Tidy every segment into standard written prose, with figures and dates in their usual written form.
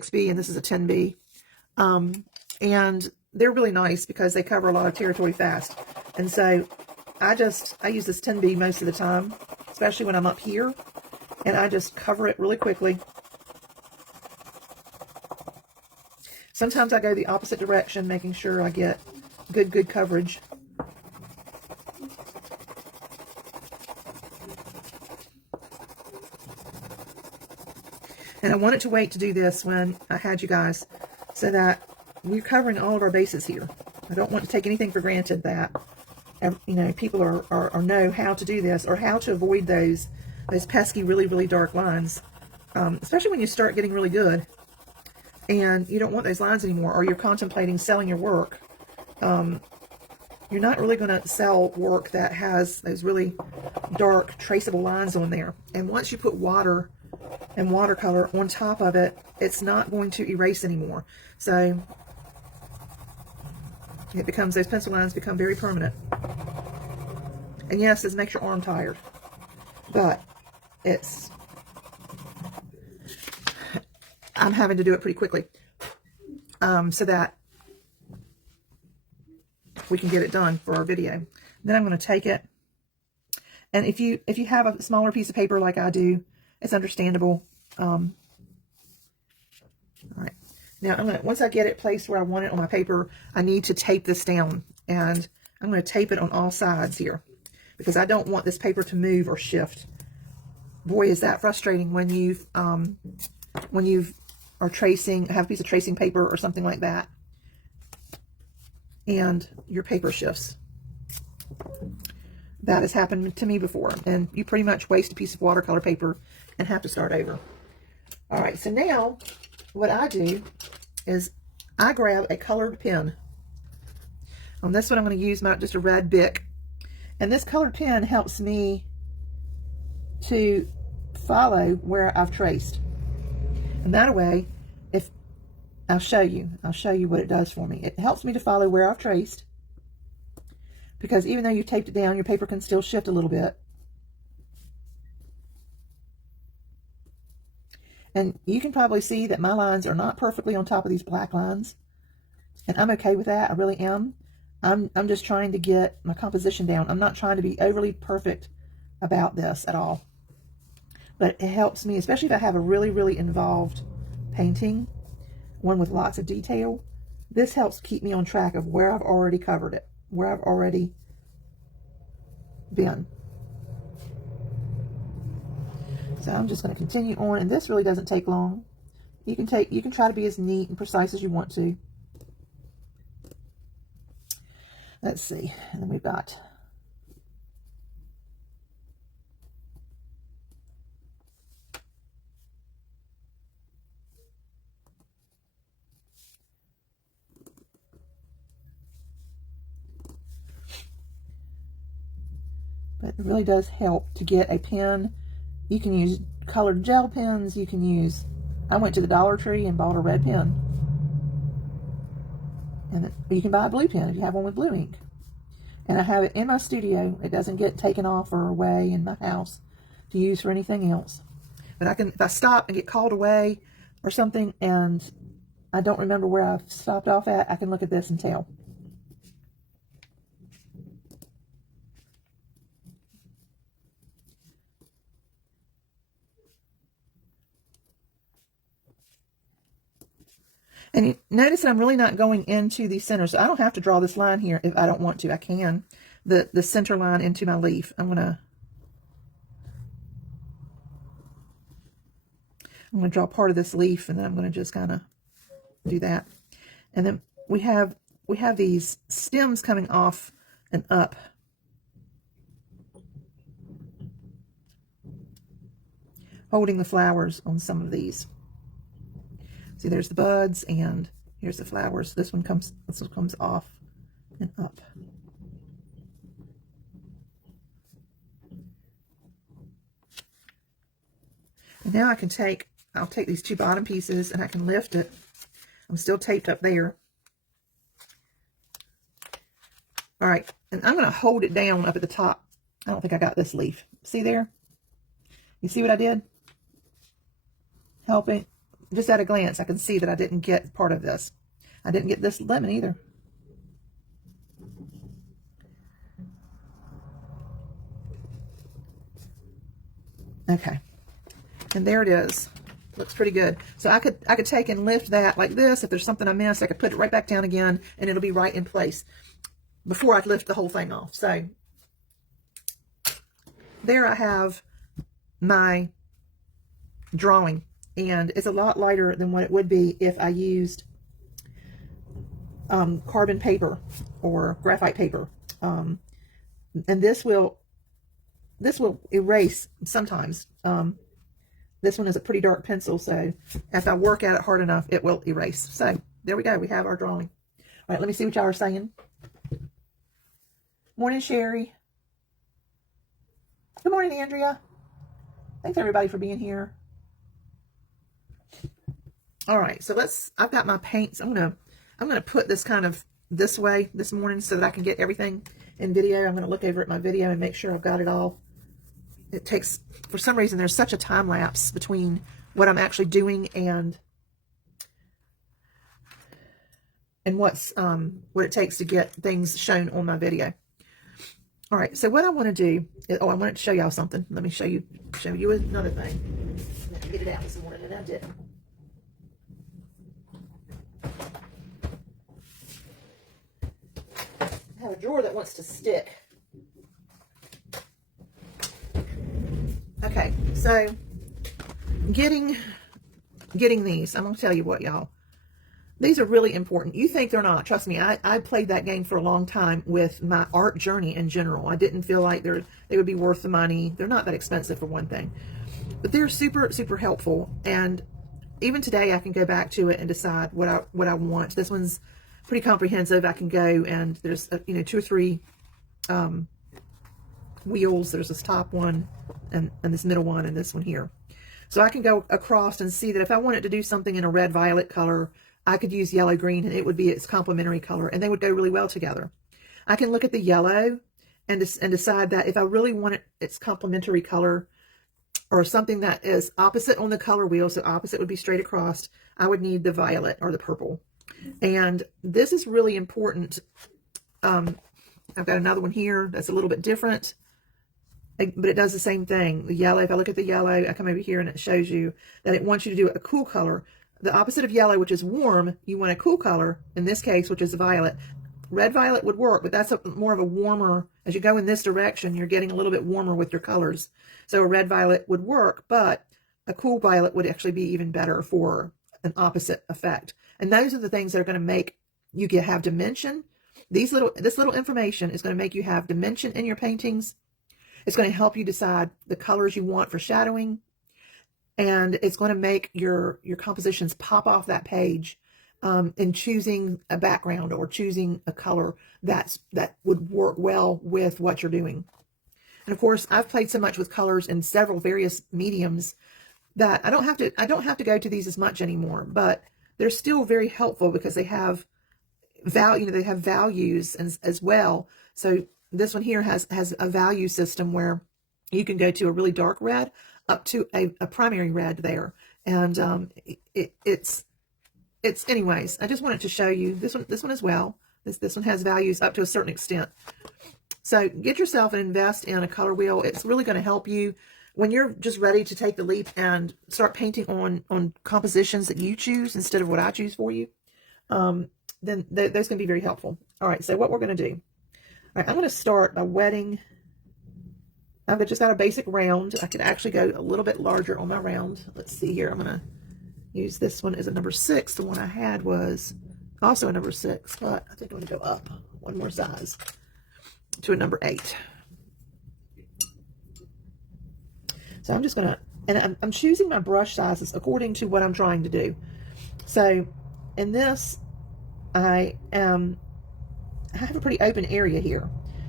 6B and this is a 10B. And they're really nice because they cover a lot of territory fast. And so I use this 10B most of the time, especially when I'm up here. And I just cover it really quickly. Sometimes I go the opposite direction, making sure I get good coverage. And I wanted to wait to do this when I had you guys so that we're covering all of our bases here. I don't want to take anything for granted that, you know, people know how to do this or how to avoid those pesky, really dark lines, especially when you start getting really good and you don't want those lines anymore, or you're contemplating selling your work. You're not really going to sell work that has those really dark, traceable lines on there. And once you put water and watercolor on top of it, it's not going to erase anymore. So it becomes, those pencil lines become very permanent. And yes, this makes your arm tired, but I'm having to do it pretty quickly so that we can get it done for our video. Then I'm going to take it, and if you have a smaller piece of paper like I do, it's understandable. All right, now I'm gonna, once I get it placed where I want it on my paper, I need to tape this down, and I'm going to tape it on all sides here because I don't want this paper to move or shift. Boy, is that frustrating when you've are tracing, have a piece of tracing paper or something like that, and your paper shifts. That has happened to me before, and you pretty much waste a piece of watercolor paper and have to start over. All right, so now what I do is I grab a colored pen. On this one, I'm going to use just a red Bic, and this colored pen helps me to follow where I've traced. And that way, if I'll show you what it does for me. It helps me to follow where I've traced, because even though you taped it down, your paper can still shift a little bit. And you can probably see that my lines are not perfectly on top of these black lines, and I'm okay with that. I really am. I'm just trying to get my composition down. I'm not trying to be overly perfect about this at all. But it helps me, especially if I have a really involved painting, one with lots of detail. This helps keep me on track of where I've already covered it, where I've already been. So I'm just going to continue on, and this really doesn't take long. You can try to be as neat and precise as you want to. Let's see, and then we've got but it really does help to get a pen. You can use colored gel pens. You can use, I went to the Dollar Tree and bought a red pen. And then you can buy a blue pen if you have one with blue ink. And I have it in my studio. It doesn't get taken off or away in my house to use for anything else. But I can, if I stop and get called away or something and I don't remember where I've stopped off at, I can look at this and tell. And you notice that I'm really not going into the center, so I don't have to draw this line here if I don't want to. I can. The center line into my leaf. I'm gonna draw part of this leaf, and then I'm gonna just kind of do that. And then we have these stems coming off and up. Holding the flowers on some of these. See, there's the buds, and here's the flowers. This one comes off and up. And now I'll take these two bottom pieces and I can lift it. I'm still taped up there. All right, and I'm going to hold it down up at the top. I don't think I got this leaf. See there? You see what I did? Helping just at a glance, I can see that I didn't get part of this. I didn't get this lemon either. Okay. And there it is. Looks pretty good. So I could take and lift that like this. If there's something I missed, I could put it right back down again, and it'll be right in place before I lift the whole thing off. So there I have my drawing, and it's a lot lighter than what it would be if I used carbon paper or graphite paper. And this will erase sometimes. This one is a pretty dark pencil, so if I work at it hard enough, it will erase. So there we go. We have our drawing. All right, let me see what y'all are saying. Morning, Sherry. Good morning, Andrea. Thanks everybody for being here. All right, so I've got my paints. I'm gonna put this kind of this way this morning so that I can get everything in video. I'm gonna look over at my video and make sure I've got it all. It takes, for some reason, there's such a time lapse between what I'm actually doing and what it takes to get things shown on my video. All right, so what I want to do is, I wanted to show y'all something. Let me show you another thing. Let me get it out this morning, and I didn't. I have a drawer that wants to stick. Okay, so getting these, I'm going to tell you what, y'all. These are really important. You think they're not. Trust me, I played that game for a long time with my art journey in general. I didn't feel like they would be worth the money. They're not that expensive for one thing. But they're super, super helpful. And even today, I can go back to it and decide what I want. This one's pretty comprehensive. I can go and there's, 2 or 3 wheels. There's this top one and this middle one and this one here. So I can go across and see that if I wanted to do something in a red violet color, I could use yellow green and it would be its complementary color, and they would go really well together. I can look at the yellow and decide that if I really wanted its complementary color or something that is opposite on the color wheel, so opposite would be straight across, I would need the violet or the purple. And this is really important. I've got another one here that's a little bit different, but it does the same thing. The yellow, if I look at the yellow, I come over here and it shows you that it wants you to do a cool color. The opposite of yellow, which is warm, you want a cool color, in this case, which is violet. Red violet would work, but that's more of a warmer, as you go in this direction, you're getting a little bit warmer with your colors. So a red violet would work, but a cool violet would actually be even better for an opposite effect. And those are the things that are going to make you have dimension. This little information is going to make you have dimension in your paintings. It's going to help you decide the colors you want for shadowing. And it's going to make your compositions pop off that page in choosing a background or choosing a color that would work well with what you're doing. And of course, I've played so much with colors in several various mediums that I don't have to go to these as much anymore. But they're still very helpful because they have value. They have values as well. So this one here has a value system where you can go to a really dark red up to a primary red there. And it's anyways, I just wanted to show you this one as well. This one has values up to a certain extent. So get yourself and invest in a color wheel. It's really going to help you when you're just ready to take the leap and start painting on compositions that you choose instead of what I choose for you. Then those going to be very helpful. All right, so what we're going to do. All right, I'm going to start by wetting. I've just got a basic round. I could actually go a little bit larger on my round. Let's see here. I'm going to use this one as a number 6. The one I had was also a number 6, but I think I'm going to go up one more size to a number 8. So I'm just going to, and I'm choosing my brush sizes according to what I'm trying to do. So in this, I have a pretty open area here.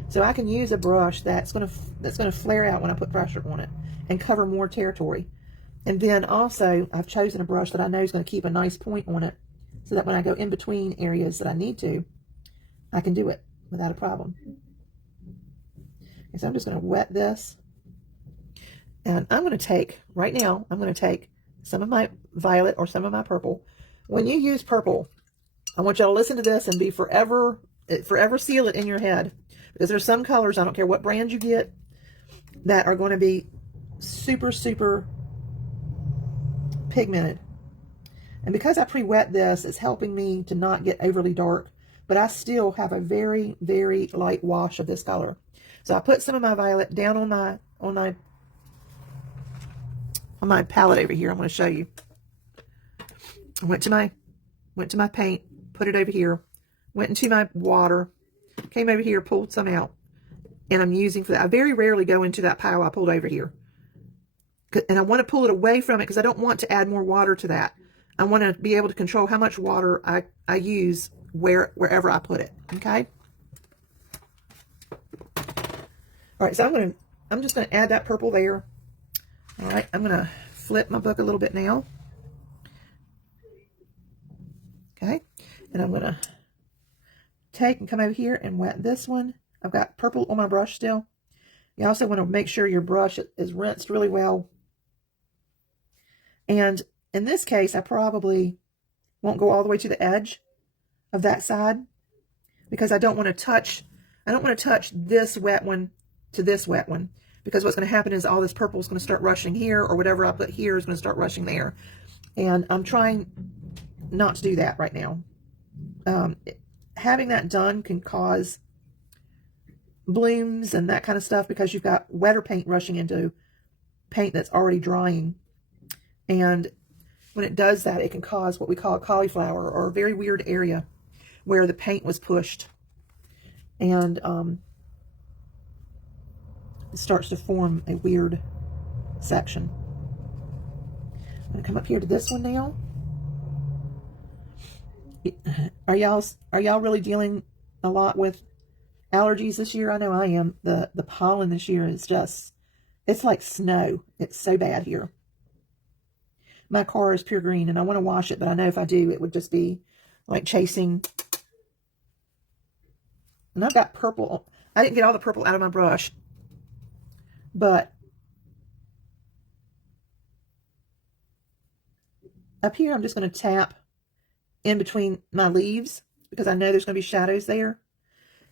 So I can use a brush that's going to flare out when I put pressure on it and cover more territory. And then also I've chosen a brush that I know is going to keep a nice point on it so that when I go in between areas that I need to, I can do it without a problem. Okay, so I'm just going to wet this. And I'm going to take, right now, I'm going to take some of my violet or some of my purple. When you use purple, I want y'all to listen to this and be forever seal it in your head. Because there's some colors, I don't care what brand you get, that are going to be super, super pigmented. And because I pre-wet this, it's helping me to not get overly dark. But I still have a very, very light wash of this color. So I put some of my violet down on my palette over here. I'm going to show you. I went to my paint, put it over here, went into my water, came over here, pulled some out, and I'm using for that. I very rarely go into that pile I pulled over here. And I want to pull it away from it because I don't want to add more water to that. I want to be able to control how much water I use wherever I put it. Okay. All right. So I'm just going to add that purple there. All right. I'm going to flip my book a little bit now. Okay. And I'm going to take and come over here and wet this one. I've got purple on my brush still. You also want to make sure your brush is rinsed really well. And in this case, I probably won't go all the way to the edge of that side because I don't want to touch this wet one to this wet one, because what's going to happen is all this purple is going to start rushing here, or whatever I put here is going to start rushing there. And I'm trying not to do that right now. Having that done can cause blooms and that kind of stuff because you've got wetter paint rushing into paint that's already drying. And when it does that, it can cause what we call a cauliflower, or a very weird area where the paint was pushed. And it starts to form a weird section. I'm going to come up here to this one now. Are y'all really dealing a lot with allergies this year? I know I am. The pollen this year is just, it's like snow. It's so bad here. My car is pure green and I want to wash it, but I know if I do, it would just be like chasing. And I've got purple. I didn't get all the purple out of my brush, but up here, I'm just going to tap in between my leaves because I know there's going to be shadows there.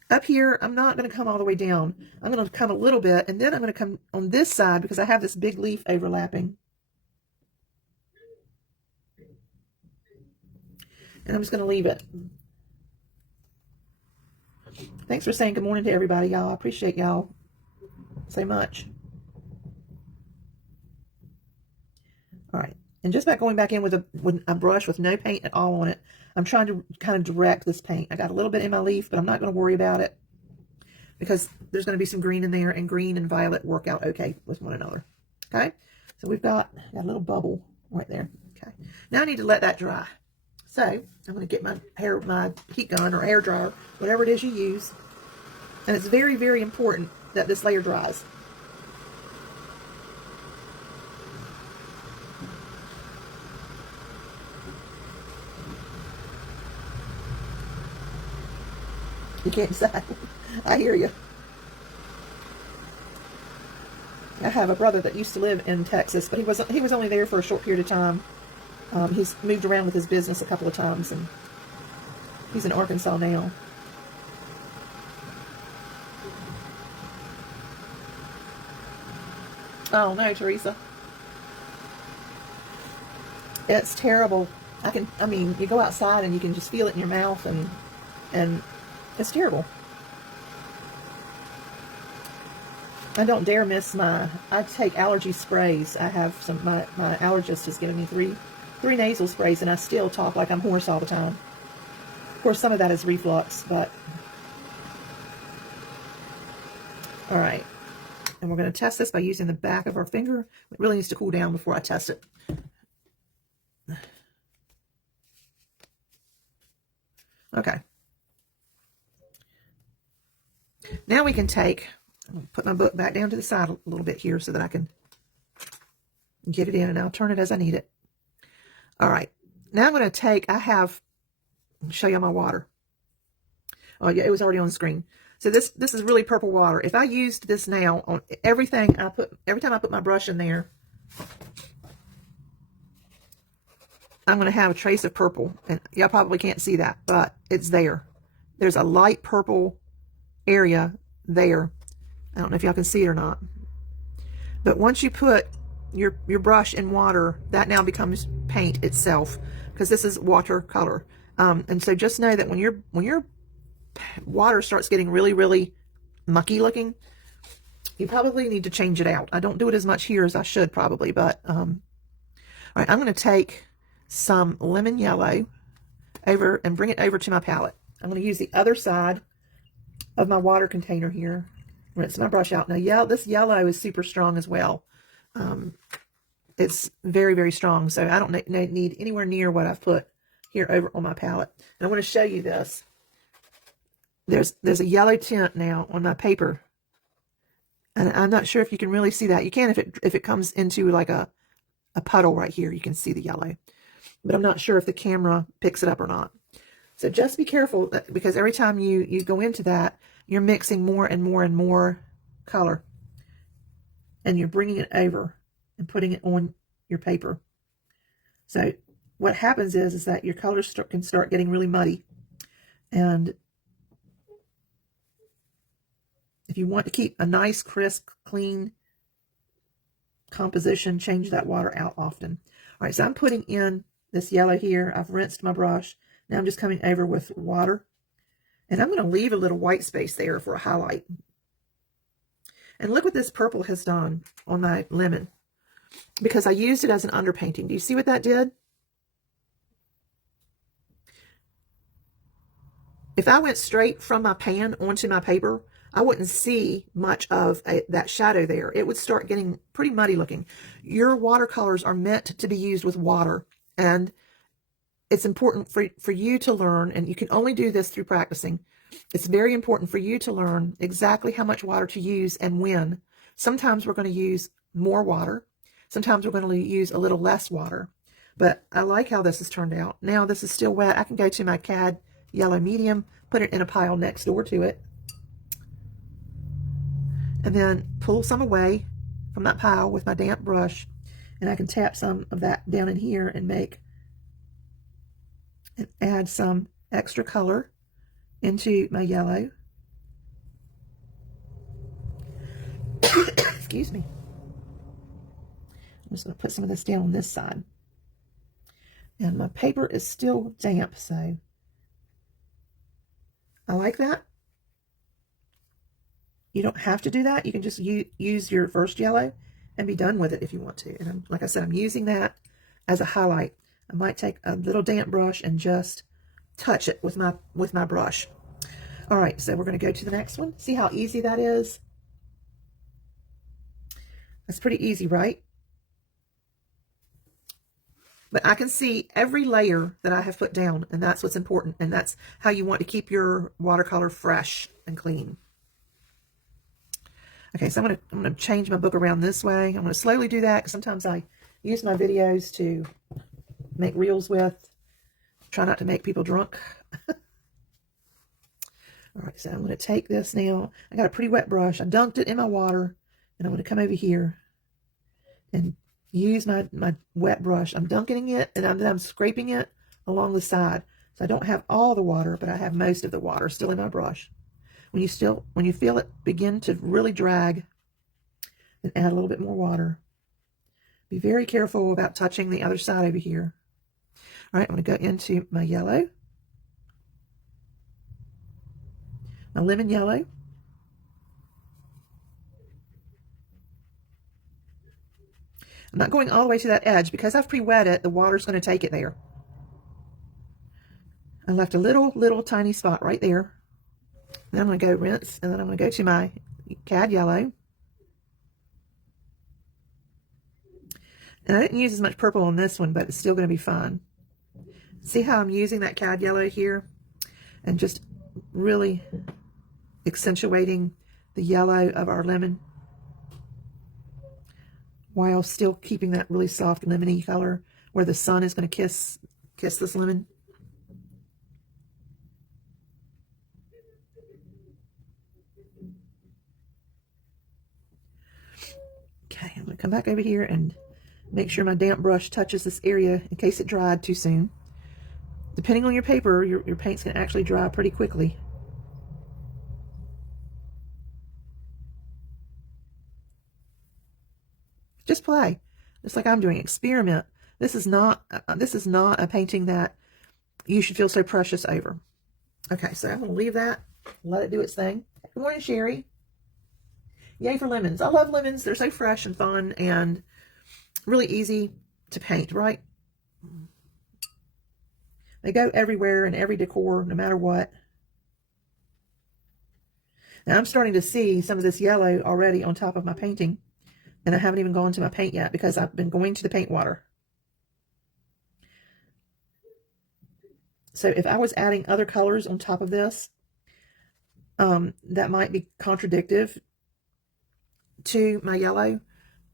Up here, I'm not going to come all the way down. I'm going to come a little bit, and then I'm going to come on this side because I have this big leaf overlapping. And I'm just going to leave it. Thanks for saying good morning to everybody, y'all. I appreciate y'all so much. All right. And just by going back in with a brush with no paint at all on it, I'm trying to kind of direct this paint. I got a little bit in my leaf, but I'm not going to worry about it because there's going to be some green in there, and green and violet work out okay with one another. Okay. So we've got a little bubble right there. Okay. Now I need to let that dry. So I'm going to get my heat gun or hair dryer, whatever it is you use. And it's very, very important that this layer dries. You can't decide. I hear you. I have a brother that used to live in Texas, but he was only there for a short period of time. He's moved around with his business a couple of times, and he's in Arkansas now. Oh no, Teresa. It's terrible. I mean, you go outside and you can just feel it in your mouth, and it's terrible. I don't dare miss I take allergy sprays. I have my allergist has given me three nasal sprays, and I still talk like I'm hoarse all the time. Of course, some of that is reflux, but all right. And we're going to test this by using the back of our finger. It really needs to cool down before I test it. Okay. Now we can take, I'm going to put my book back down to the side a little bit here so that I can get it in, and I'll turn it as I need it. All right. Now I'm going to take, I'll show you my water. Oh yeah, it was already on the screen. So this is really purple water. If I used this now on everything every time I put my brush in there, I'm going to have a trace of purple. And y'all probably can't see that, but it's there. There's a light purple area there. I don't know if y'all can see it or not. But once you put your brush in water, that now becomes paint itself, because this is watercolor. And so just know that when your water starts getting really, really mucky looking, you probably need to change it out. I don't do it as much here as I should probably, but all right, I'm going to take some lemon yellow over and bring it over to my palette. I'm going to use the other side of my water container here. Rinse my brush out. Now, this yellow is super strong as well. It's very, very strong, so I don't need anywhere near what I've put here over on my palette. And I want to show you this. There's a yellow tint now on my paper, and I'm not sure if you can really see that. You can if it comes into like a puddle right here. You can see the yellow, but I'm not sure if the camera picks it up or not. So just be careful, because every time you go into that, you're mixing more and more and more color, and you're bringing it over and putting it on your paper. So what happens is that your colors can start getting really muddy. And if you want to keep a nice, crisp, clean composition, change that water out often. All right, so I'm putting in this yellow here. I've rinsed my brush. Now I'm just coming over with water. And I'm going to leave a little white space there for a highlight. And look what this purple has done on my lemon, because I used it as an underpainting. Do you see what that did? If I went straight from my pan onto my paper, I wouldn't see much of that shadow there. It would start getting pretty muddy looking. Your watercolors are meant to be used with water, and it's important for you to learn, and you can only do this through practicing. It's very important for you to learn exactly how much water to use and when. Sometimes we're going to use more water. Sometimes we're going to use a little less water. But I like how this has turned out. Now this is still wet. I can go to my CAD yellow medium, put it in a pile next door to it, and then pull some away from that pile with my damp brush, and I can tap some of that down in here and add some extra color into my yellow. Excuse me. I'm just going to put some of this down on this side. And my paper is still damp, so I like that. You don't have to do that. You can just use your first yellow and be done with it if you want to. And like I said, I'm using that as a highlight. I might take a little damp brush and just touch it with my brush. All right, so we're going to go to the next one. See how easy that is? That's pretty easy, right? But I can see every layer that I have put down, and that's what's important, and that's how you want to keep your watercolor fresh and clean. Okay, so I'm going to change my book around this way. I'm going to slowly do that, because sometimes I use my videos to make reels with. Try not to make people drunk. All right, so I'm going to take this now. I got a pretty wet brush. I dunked it in my water, and I'm going to come over here and use my wet brush. I'm dunking it, and then I'm scraping it along the side. So I don't have all the water, but I have most of the water still in my brush. When you feel it begin to really drag, then add a little bit more water. Be very careful about touching the other side over here. All right, I'm going to go into my yellow, my lemon yellow. I'm not going all the way to that edge because I've pre-wet it. The water's going to take it there. I left a little tiny spot right there. Then I'm going to go rinse, and then I'm going to go to my CAD yellow. And I didn't use as much purple on this one, but it's still going to be fine. See how I'm using that CAD yellow here? And just really accentuating the yellow of our lemon, while still keeping that really soft lemony color where the sun is going to kiss this lemon. Okay, I'm going to come back over here and Make sure my damp brush touches this area in case it dried too soon. Depending on your paper, your paints can actually dry pretty quickly. Just play, just like I'm doing. Experiment. This is not a painting that you should feel so precious over. Okay, so I'm going to leave that, let it do its thing. Good morning, Sherry. Yay for lemons. I love lemons. They're so fresh and fun and really easy to paint, right? They go everywhere in every decor, no matter what. Now I'm starting to see some of this yellow already on top of my painting, and I haven't even gone to my paint yet because I've been going to the paint water. So if I was adding other colors on top of this, that might be contradictive to my yellow.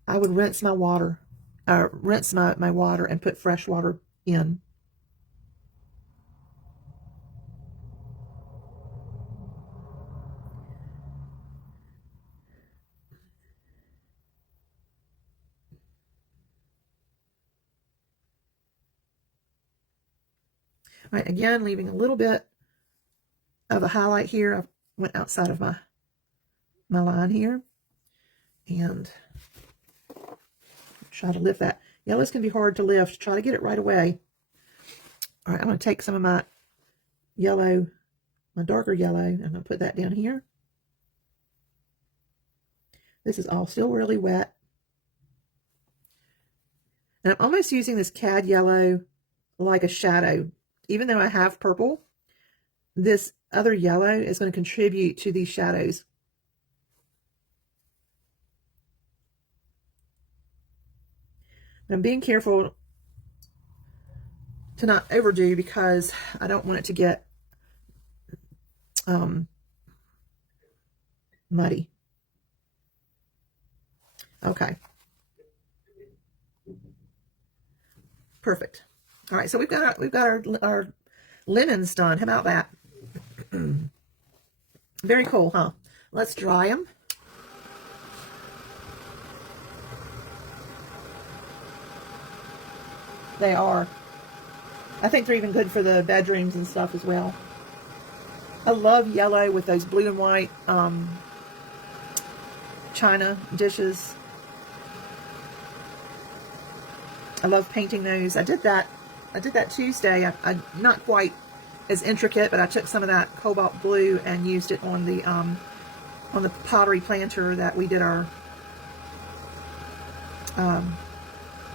I would rinse my water, my water and put fresh water in. All right, again, leaving a little bit of a highlight here. I went outside of my line here and try to lift that. Yellows can be hard to lift. Try to get it right away. All right, I'm going to take some of my yellow, my darker yellow, and I'm going to put that down here. This is all still really wet. And I'm almost using this cad yellow like a shadow. Even though I have purple, this other yellow is going to contribute to these shadows. I'm being careful to not overdo because I don't want it to get muddy. Okay. Perfect. All right, so we've got our lemons done. How about that? Very cool, huh? Let's dry them. They are. I think they're even good for the bedrooms and stuff as well. I love yellow with those blue and white china dishes. I love painting those. I did that Tuesday. I not quite as intricate, but I took some of that cobalt blue and used it on the pottery planter that we did our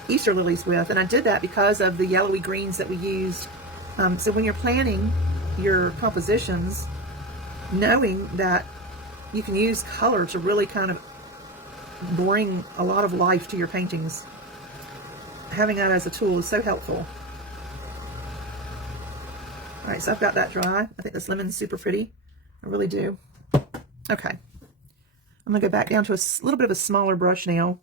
Easter lilies with. And I did that because of the yellowy greens that we used. So when you're planning your compositions, knowing that you can use color to really kind of bring a lot of life to your paintings, having that as a tool is so helpful. All right, so I've got that dry. I think this lemon's super pretty. I really do. Okay. I'm going to go back down to a little bit of a smaller brush now.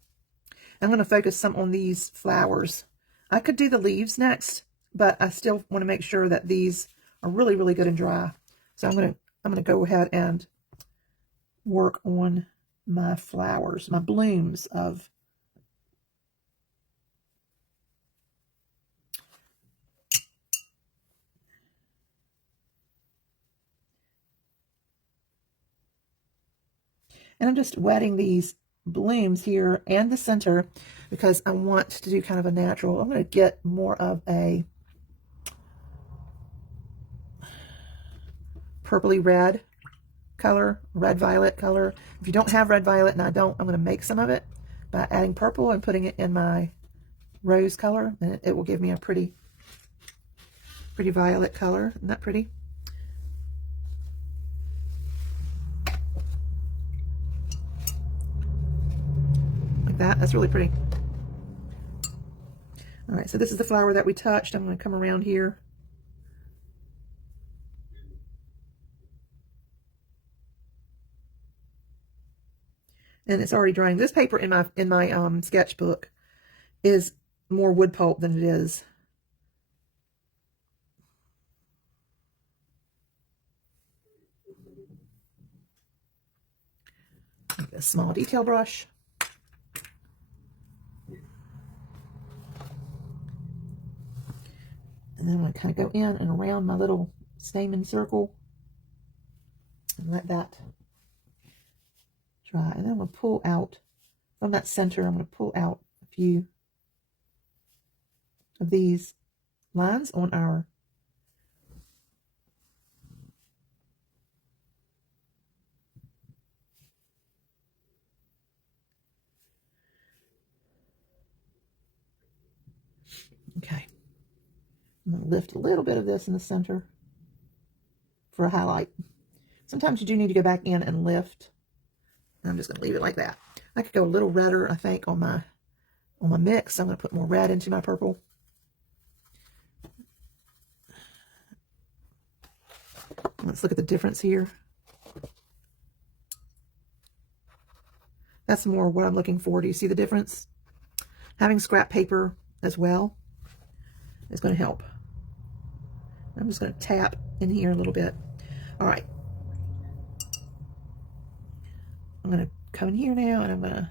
I'm going to focus some on these flowers. I could do the leaves next, but I still want to make sure that these are really, really good and dry. So I'm going to go ahead and work on my flowers, my blooms of and I'm just wetting these blooms here and the center because I want to do kind of a natural. I'm going to get more of a purpley red color, red violet color. If you don't have red violet, and I'm going to make some of it by adding purple and putting it in my rose color, and it will give me a pretty violet color. Isn't that pretty? Like that. That's really pretty. All right, so this is the flower that we touched. I'm going to come around here. And it's already drying. This paper in my sketchbook is more wood pulp than it is. A small detail brush. And then I'm going to kind of go in and around my little stamen circle and let that dry. And then I'm going to pull out from that center. I'm going to pull out a few of these lines on our okay. I'm going to lift a little bit of this in the center for a highlight. Sometimes you do need to go back in and lift. And I'm just going to leave it like that. I could go a little redder, I think, on my mix. I'm going to put more red into my purple. Let's look at the difference here. That's more what I'm looking for. Do you see the difference? Having scrap paper as well is going to help. I'm just going to tap in here a little bit. All right. I'm going to come in here now and I'm going to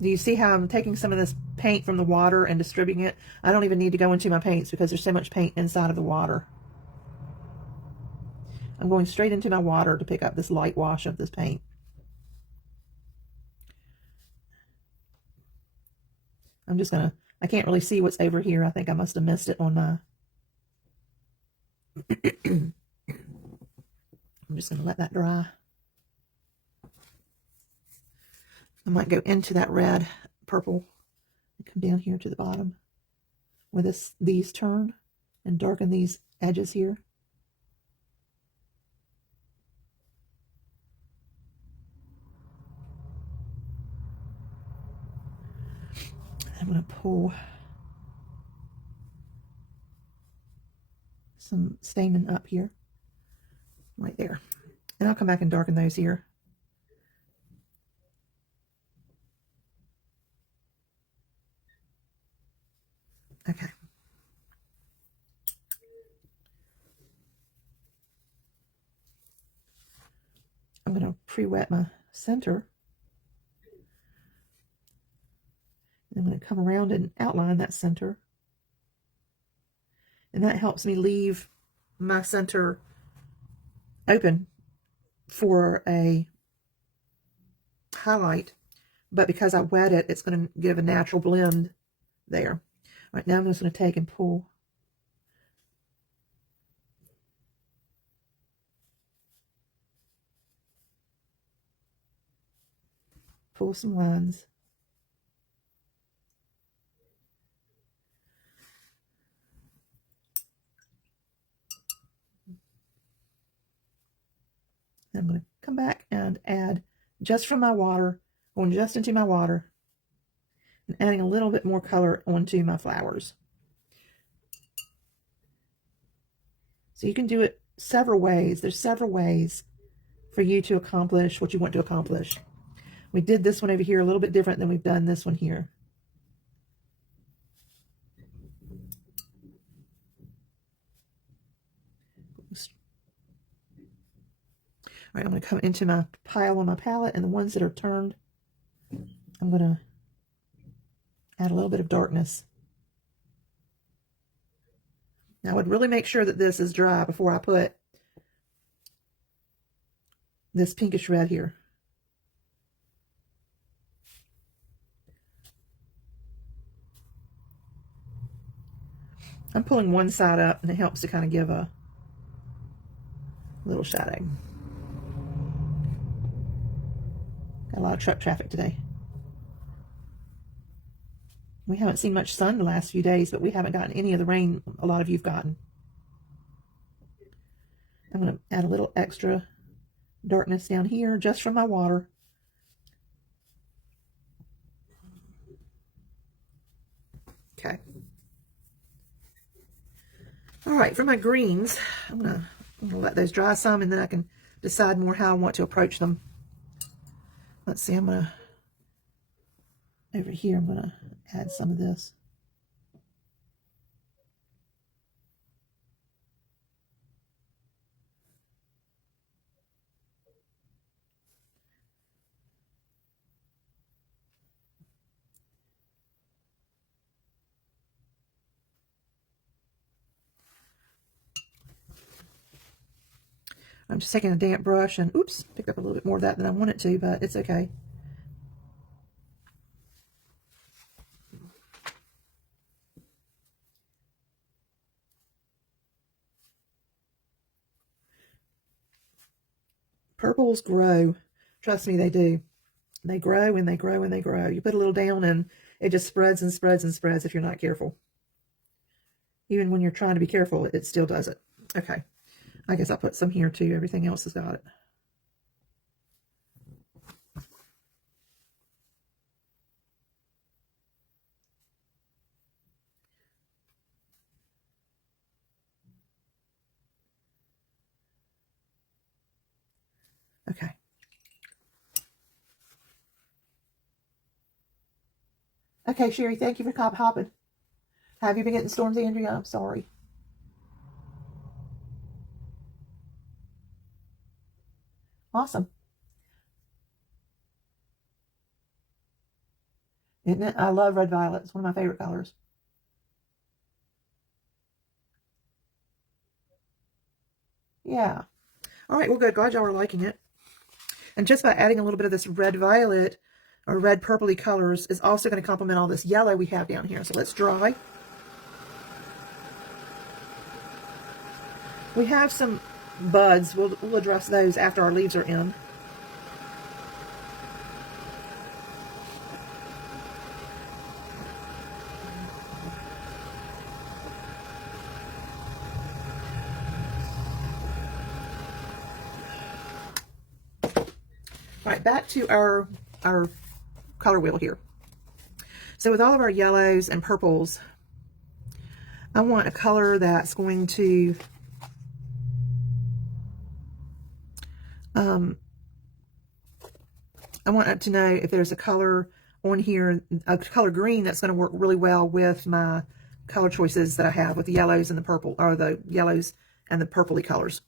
do you see how I'm taking some of this paint from the water and distributing it? I don't even need to go into my paints because there's so much paint inside of the water. I'm going straight into my water to pick up this light wash of this paint. I'm just going to, I can't really see what's over here. I think I must have missed it on my, I'm just going to let that dry. I might go into that red, purple, and come down here to the bottom where these turn and darken these edges here. I'm going to pull some stamen up here, right there. And I'll come back and darken those here. Okay. I'm going to pre-wet my center. I'm going to come around and outline that center. And that helps me leave my center open for a highlight. But because I wet it, it's going to give a natural blend there. All right, now I'm just going to take and pull some lines. I'm going to come back and add just from my water, going just into my water, and adding a little bit more color onto my flowers. So you can do it several ways. There's several ways for you to accomplish what you want to accomplish. We did this one over here a little bit different than we've done this one here. All right, I'm going to come into my pile on my palette, and the ones that are turned, I'm going to add a little bit of darkness. Now, I would really make sure that this is dry before I put this pinkish red here. I'm pulling one side up, and it helps to kind of give a little shadow. Got a lot of truck traffic today. We haven't seen much sun the last few days, but we haven't gotten any of the rain a lot of you've gotten. I'm going to add a little extra darkness down here just from my water. Okay. All right, for my greens, I'm gonna let those dry some, and then I can decide more how I want to approach them. Let's see, over here, I'm gonna add some of this. I'm just taking a damp brush and, oops, picked up a little bit more of that than I wanted to, but it's okay. Purples grow. Trust me, they do. They grow and they grow and they grow. You put a little down and it just spreads and spreads and spreads if you're not careful. Even when you're trying to be careful, it still does it. Okay. I guess I'll put some here too. Everything else has got it. Okay. Okay, Sherry, thank you for hopping. Have you been getting storms, Andrea? I'm sorry. Awesome. Isn't it? I love red violet. It's one of my favorite colors. Yeah. All right, well, good. Glad y'all are liking it. And just by adding a little bit of this red violet or red purpley colors is also going to complement all this yellow we have down here. So let's dry. We have some buds. We'll address those after our leaves are in. All right, back to our color wheel here. So with all of our yellows and purples, I want a color that's going to I want to know if there's a color on here, a color green that's going to work really well with my color choices that I have with the yellows and the purple, or the yellows and the purpley colors.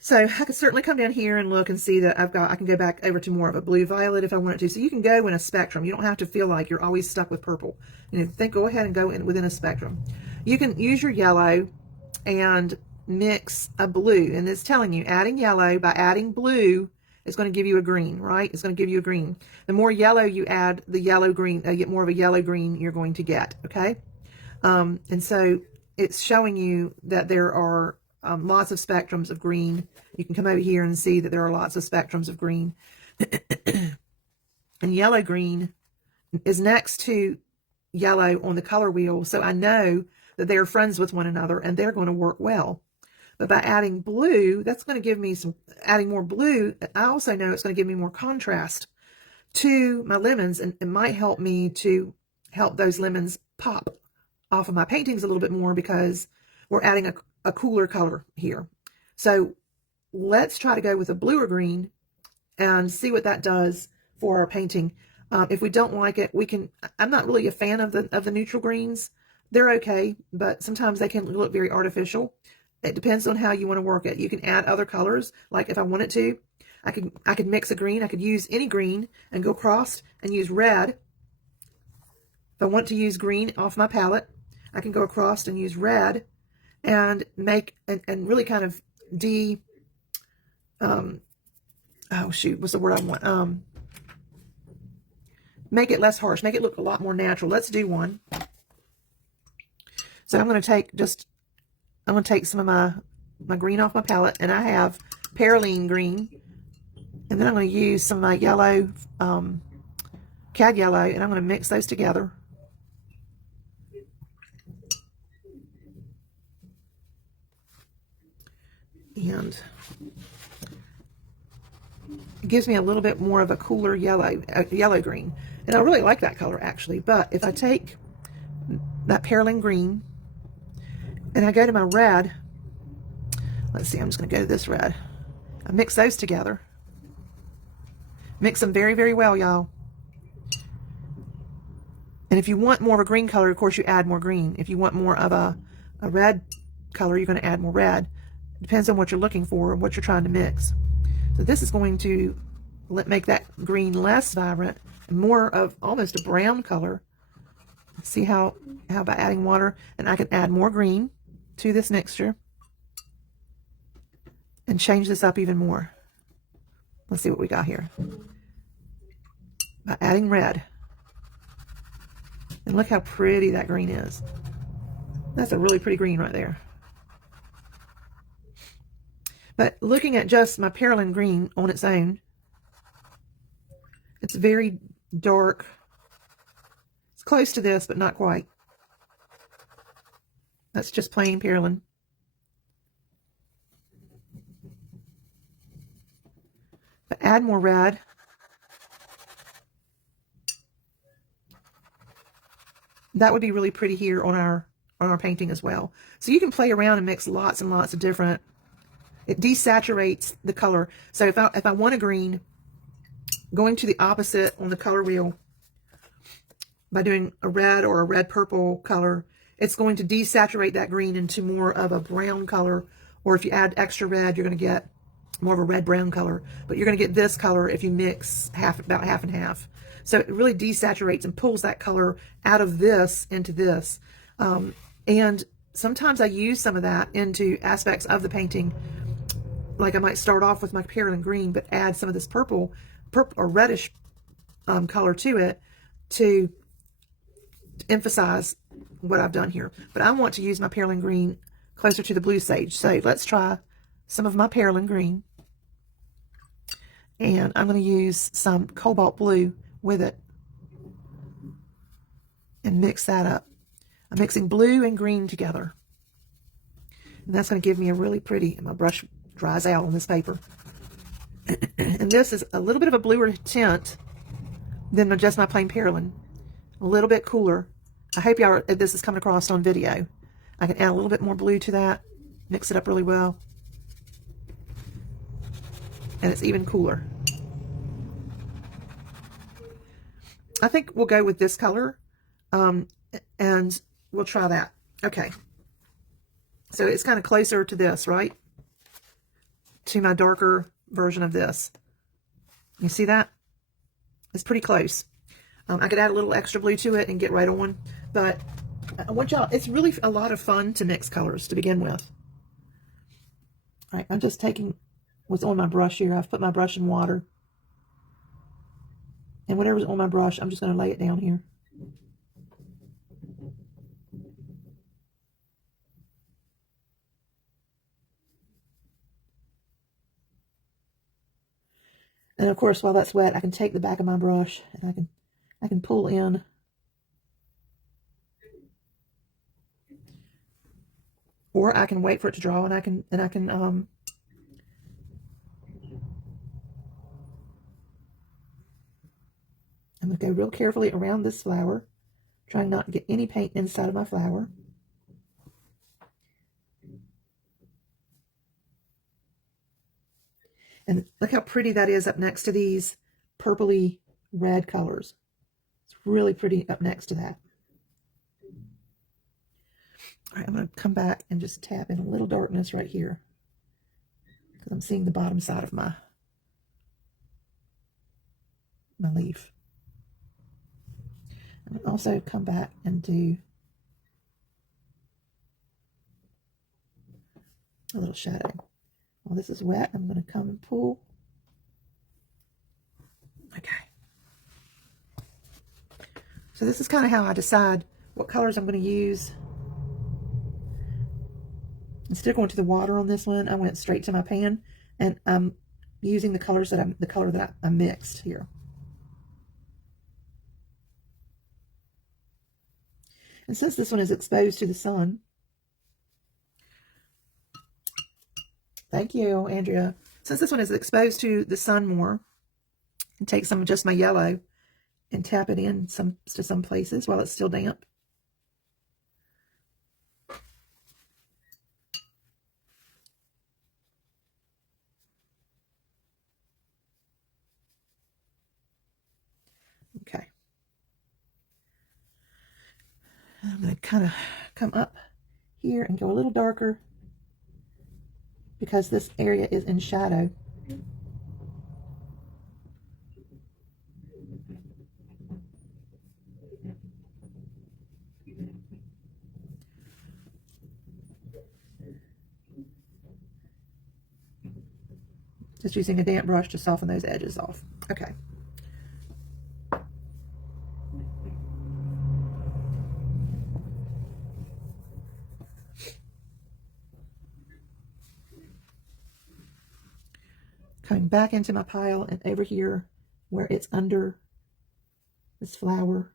So I could certainly come down here and look and see that I can go back over to more of a blue violet if I wanted to. So you can go in a spectrum. You don't have to feel like you're always stuck with purple. You know, go ahead and go within a spectrum. You can use your yellow and mix a blue. And it's telling you adding yellow by adding blue is going to give you a green, right? It's going to give you a green. The more yellow you add, the yellow green, get more of a yellow green you're going to get, okay? And so it's showing you that there are lots of spectrums of green. You can come over here and see that there are lots of spectrums of green. And yellow green is next to yellow on the color wheel, so I know that they're friends with one another and they're going to work well. But by adding blue, that's going to give me adding more blue, I also know it's going to give me more contrast to my lemons, and it might help me to help those lemons pop off of my paintings a little bit more because we're adding a cooler color here. So let's try to go with a blue or green and see what that does for our painting. If we don't like it, I'm not really a fan of the neutral greens. They're okay, but sometimes they can look very artificial. It depends on how you want to work it. You can add other colors, like if I wanted to, I could mix a green. I could use any green and go across and use red. If I want to use green off my palette, I can go across and use red and make and really kind of oh shoot, what's the word I want? Make it less harsh, make it look a lot more natural. Let's do one. So I'm going to take some of my green off my palette, and I have Perylene green, and then I'm going to use some of my yellow, cad yellow, and I'm going to mix those together. And it gives me a little bit more of a cooler yellow green. And I really like that color actually. But if I take that Perylene green and I go to my red, let's see, I'm just going to go to this red. I mix those together. Mix them very, very well, y'all. And if you want more of a green color, of course, you add more green. If you want more of a red color, you're going to add more red. It depends on what you're looking for and what you're trying to mix. So this is going to make that green less vibrant and more of almost a brown color. See how by adding water, and I can add more green to this mixture. and change this up even more. Let's see what we got here. By adding red. And look how pretty that green is. That's a really pretty green right there. But looking at just my Pearland green on its own, it's very dark. It's close to this, but not quite. That's just plain Pearland. But add more red. That would be really pretty here on our painting as well. So you can play around and mix lots and lots of different. It desaturates the color. So if I want a green, going to the opposite on the color wheel by doing a red or a red purple color, it's going to desaturate that green into more of a brown color. Or if you add extra red, you're going to get more of a red brown color. But you're going to get this color if you mix about half and half. So it really desaturates and pulls that color out of this into this. And sometimes I use some of that into aspects of the painting. Like I might start off with my Pearland green, but add some of this purple or reddish color to it to emphasize what I've done here. But I want to use my Pearland green closer to the blue sage. So let's try some of my Pearland green. And I'm going to use some cobalt blue with it and mix that up. I'm mixing blue and green together. And that's going to give me a really pretty, and my brush dries out on this paper. And this is a little bit of a bluer tint than just my plain Pearland. A little bit cooler. I hope y'all this is coming across on video. I can add a little bit more blue to that, mix it up really well. And it's even cooler. I think we'll go with this color, and we'll try that. Okay. So it's kind of closer to this, right? To my darker version of this. You see that? It's pretty close. I could add a little extra blue to it and get right on, but I want y'all, it's really a lot of fun to mix colors to begin with. All right, I'm just taking what's on my brush here. I've put my brush in water. And whatever's on my brush, I'm just going to lay it down here. And of course, while that's wet, I can take the back of my brush and I can pull in. Or I can wait for it to draw, and I can I'm going to go real carefully around this flower, trying not to get any paint inside of my flower. And look how pretty that is up next to these purpley red colors. It's really pretty up next to that. All right, I'm going to come back and just tap in a little darkness right here, because I'm seeing the bottom side of my leaf. I'm going to also come back and do a little shadow. While this is wet, I'm going to come and pull. Okay. So this is kind of how I decide what colors I'm going to use. Instead of going to the water on this one, I went straight to my pan, and I'm using the colors that the color that I mixed here. And since this one is exposed to the sun, thank you, Andrea. Since this one is exposed to the sun more, and take some of just my yellow and tap it in to some places while it's still damp. Okay. I'm going to kind of come up here and go a little darker because this area is in shadow. Just using a damp brush to soften those edges off. Okay. Coming back into my pile and over here where it's under this flower.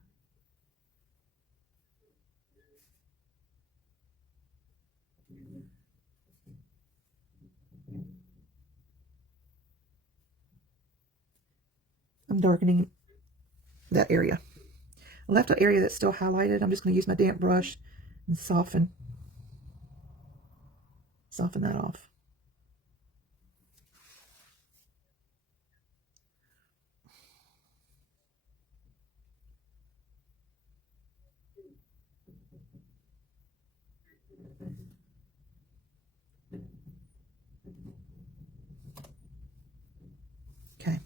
I'm darkening that area. I left an area that's still highlighted. I'm just going to use my damp brush and soften that off. Okay.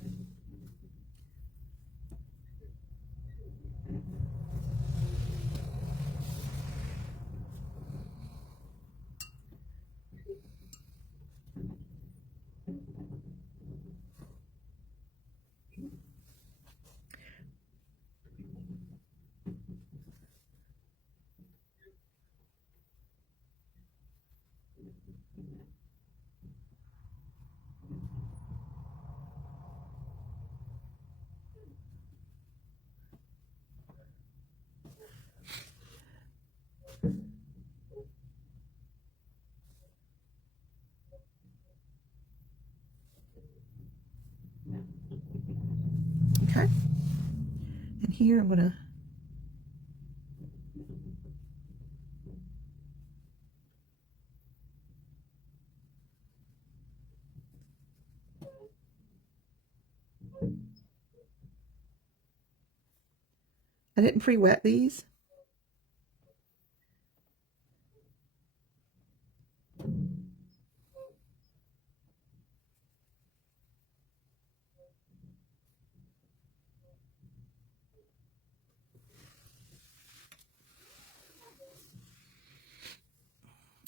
Okay. And here I'm going to I didn't pre-wet these.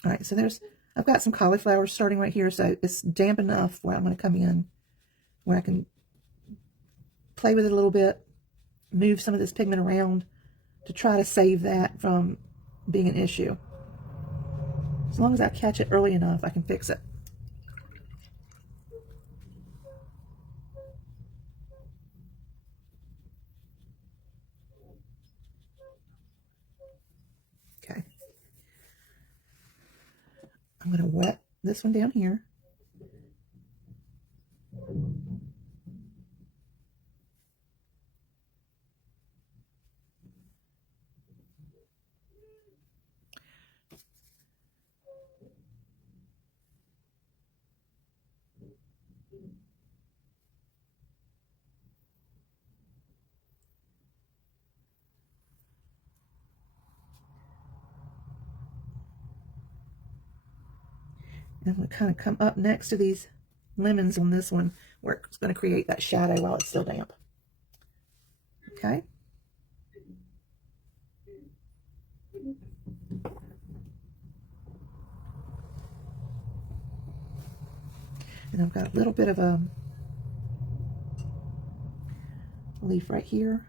All right, so I've got some cauliflower starting right here, so it's damp enough where I'm going to come in, where I can play with it a little bit, move some of this pigment around to try to save that from being an issue. As long as I catch it early enough, I can fix it. Okay. I'm going to wet this one down here. And I'm going to kind of come up next to these lemons on this one, where it's going to create that shadow while it's still damp. Okay. And I've got a little bit of a leaf right here.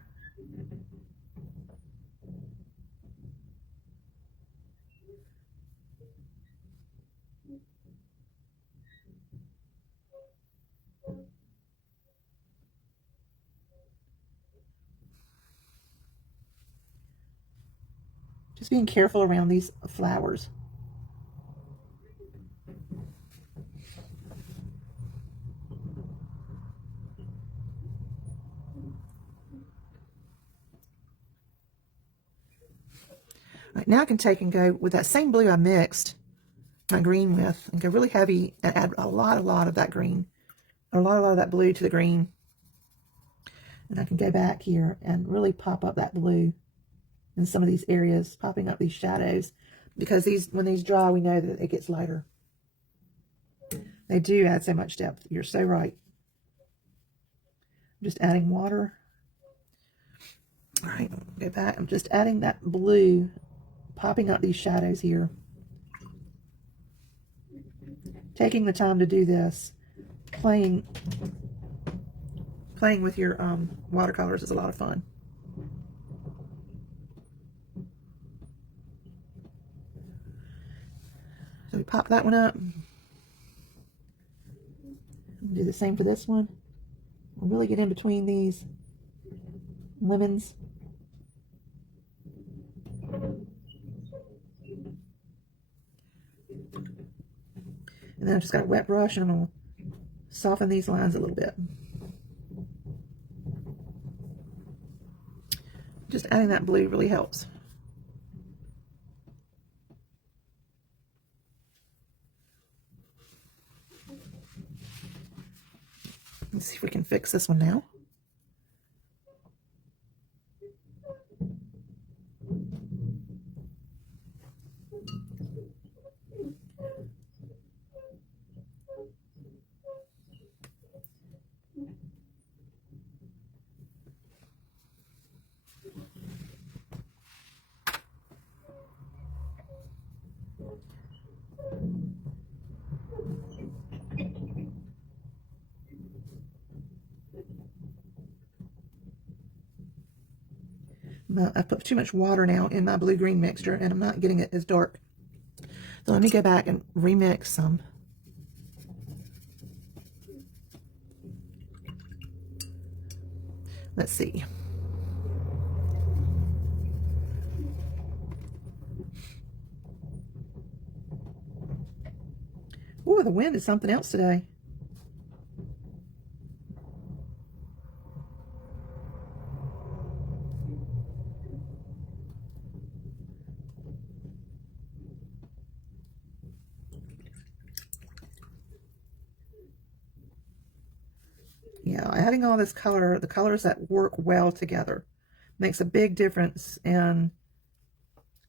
Just being careful around these flowers. All right, now I can take and go with that same blue I mixed my green with, and go really heavy and add a lot of that green, or a lot of that blue to the green. And I can go back here and really pop up that blue in some of these areas, popping up these shadows, because when these dry, we know that it gets lighter. They do add so much depth. You're so right. I'm just adding water. All right, go back. I'm just adding that blue, popping up these shadows here. Taking the time to do this playing with your watercolors is a lot of fun. So we pop that one up. Do the same for this one. We'll really get in between these lemons. And then I've just got a wet brush and I'm going to soften these lines a little bit. Just adding that blue really helps. Let's see if we can fix this one now. I put too much water now in my blue-green mixture, and I'm not getting it as dark. So let me go back and remix some. Let's see. Ooh, the wind is something else today. Yeah, adding all this color, the colors that work well together, makes a big difference in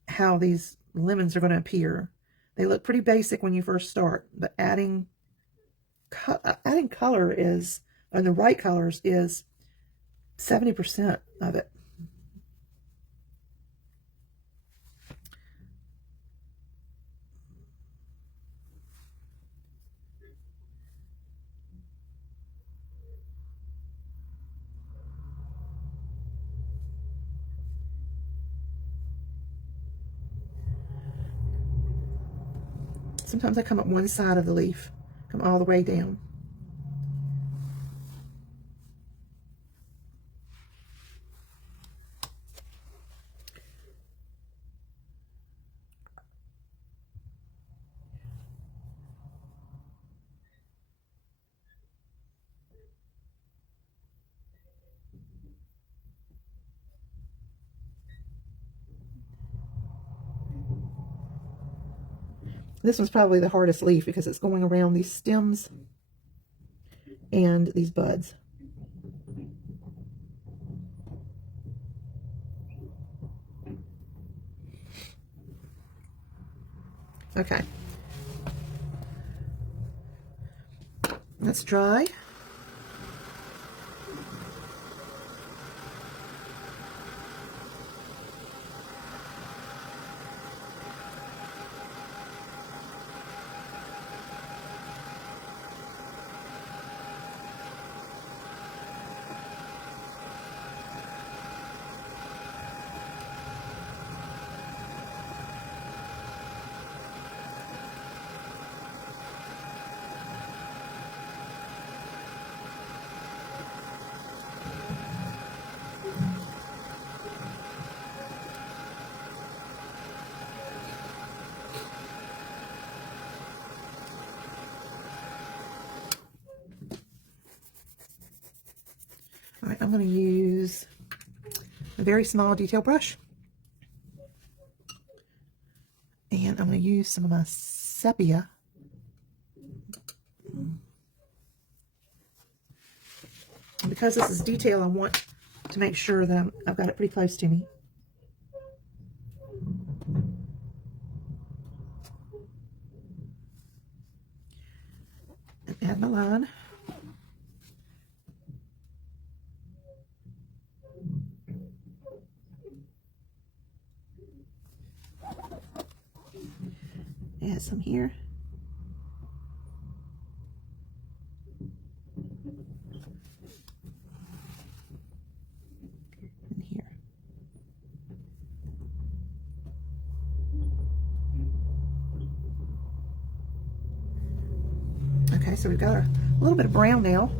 how these lemons are going to appear. They look pretty basic when you first start, but adding color is, and the right colors is 70% of it. Sometimes I come up one side of the leaf, come all the way down. This one's probably the hardest leaf because it's going around these stems and these buds. Okay. That's dry. All right, I'm going to use a very small detail brush. And I'm going to use some of my sepia. And because this is detail, I want to make sure that I've got it pretty close to me. And add my line. Add some here. Okay, so we've got a little bit of brown now.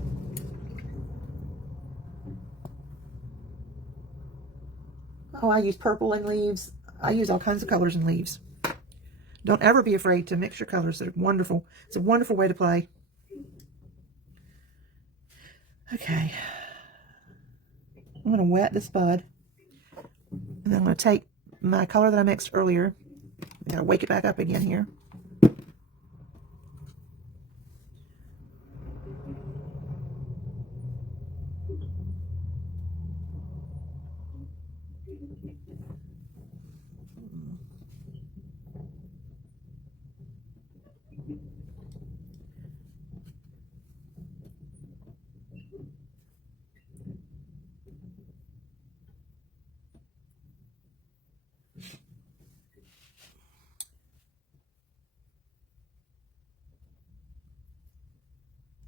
Oh, I use purple in leaves. I use all kinds of colors in leaves. Don't ever be afraid to mix your colors. They're wonderful. It's a wonderful way to play. Okay. I'm going to wet this bud. And then I'm going to take my color that I mixed earlier. I got to wake it back up again here.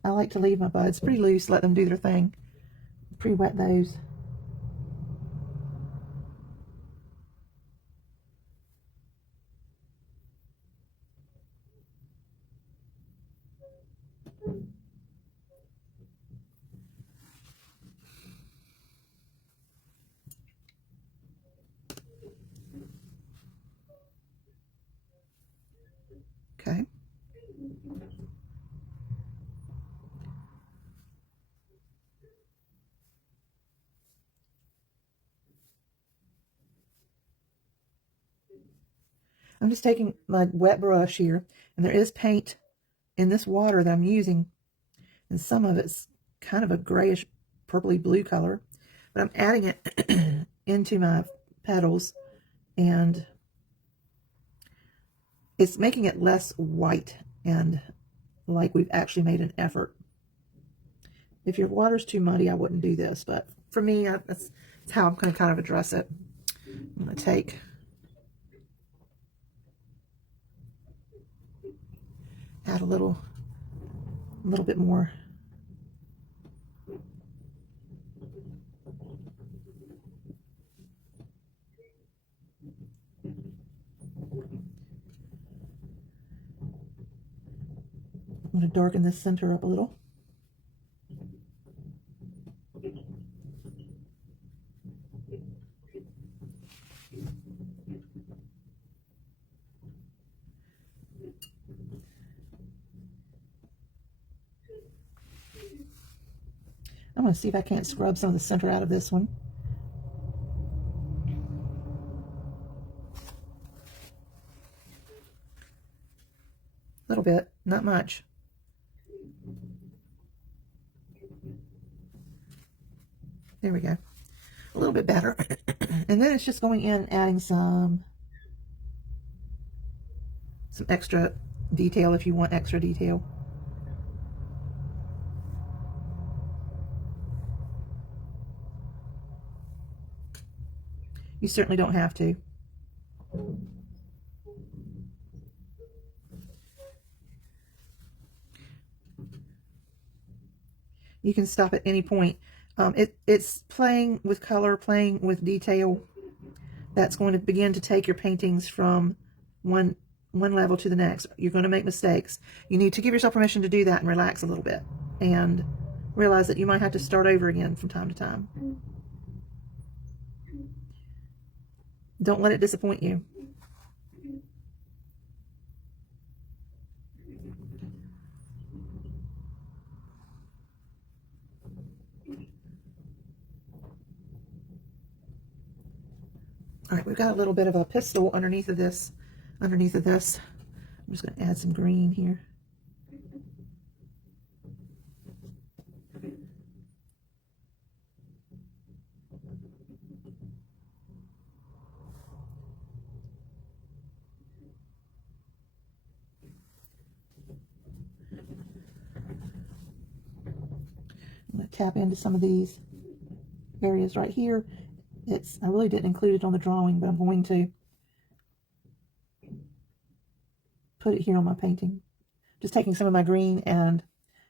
I like to leave my buds pretty loose, let them do their thing. Pre-wet those. Okay. I'm just taking my wet brush here, and there is paint in this water that I'm using, and some of it's kind of a grayish purpley blue color, but I'm adding it into my petals, and it's making it less white and like we've actually made an effort. If your water's too muddy, I wouldn't do this, but for me, that's how I'm going to kind of address it. I'm going to add a little bit more. I'm going to darken this center up a little. I'm going to see if I can't scrub some of the center out of this one. A little bit, not much. There we go. A little bit better. And then it's just going in, adding some extra detail if you want extra detail. You certainly don't have to. You can stop at any point. It's playing with color, playing with detail. That's going to begin to take your paintings from one level to the next. You're going to make mistakes. You need to give yourself permission to do that and relax a little bit. And realize that you might have to start over again from time to time. Don't let it disappoint you. All right, we've got a little bit of a pistil underneath of this. I'm just going to add some green here. I'm going to tap into some of these areas right here. I really didn't include it on the drawing, but I'm going to put it here on my painting. Just taking some of my green and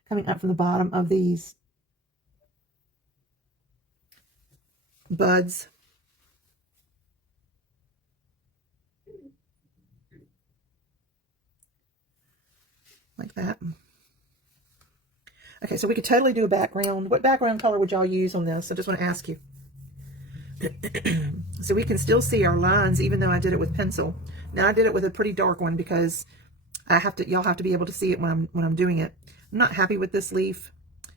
coming up from the bottom of these buds. Like that. Okay, so we could totally do a background. What background color would y'all use on this? I just want to ask you. So we can still see our lines even though I did it with pencil. Now I did it with a pretty dark one because y'all have to be able to see it when I'm doing it. I'm not happy with this leaf.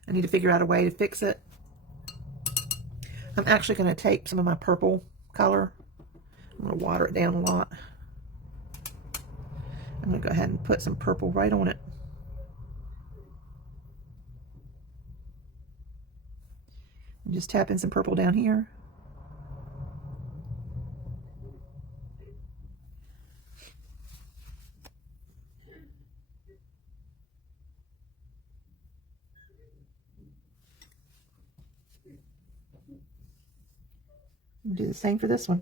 I need to figure out a way to fix it. I'm actually going to take some of my purple color. I'm going to water it down a lot. I'm going to go ahead and put some purple right on it. And just tap in some purple down here. Do the same for this one.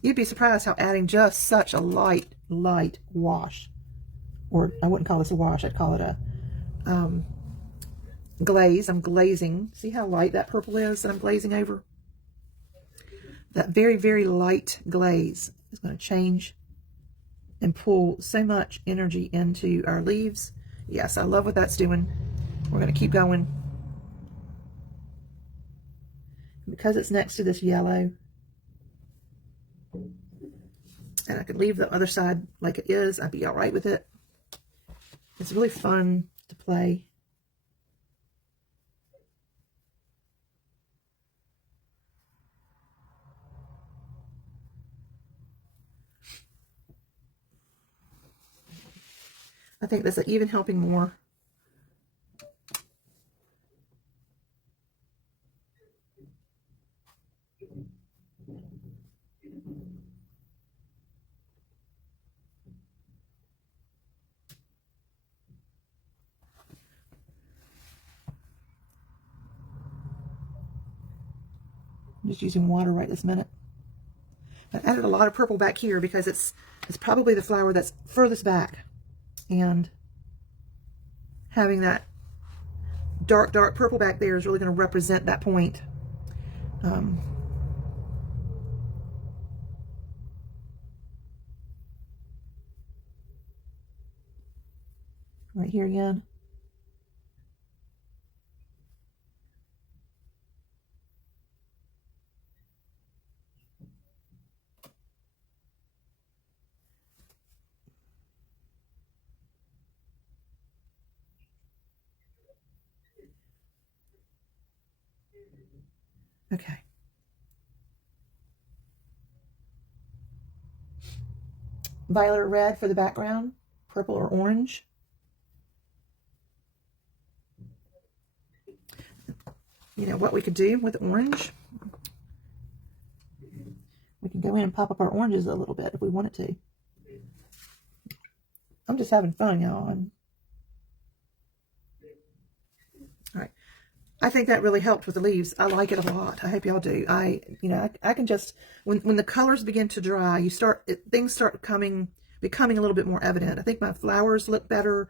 You'd be surprised how adding just such a light wash, or I wouldn't call this a wash, I'd call it a glaze. I'm glazing. See how light that purple is that I'm glazing over? That very, very light glaze is going to change and pull so much energy into our leaves. Yes, I love what that's doing. We're going to keep going. Because it's next to this yellow, and I could leave the other side like it is, I'd be all right with it. It's really fun to play. I think that's even helping more. I'm just using water right this minute. I added a lot of purple back here because it's probably the flower that's furthest back. And having that dark purple back there is really going to represent that point. Right here again. Okay. Violet or red for the background, purple or orange. You know what we could do with orange? We can go in and pop up our oranges a little bit if we wanted to. I'm just having fun, y'all. All right. I think that really helped with the leaves. I like it a lot. I hope y'all do. I can just, when the colors begin to dry, things start becoming a little bit more evident. I think my flowers look better.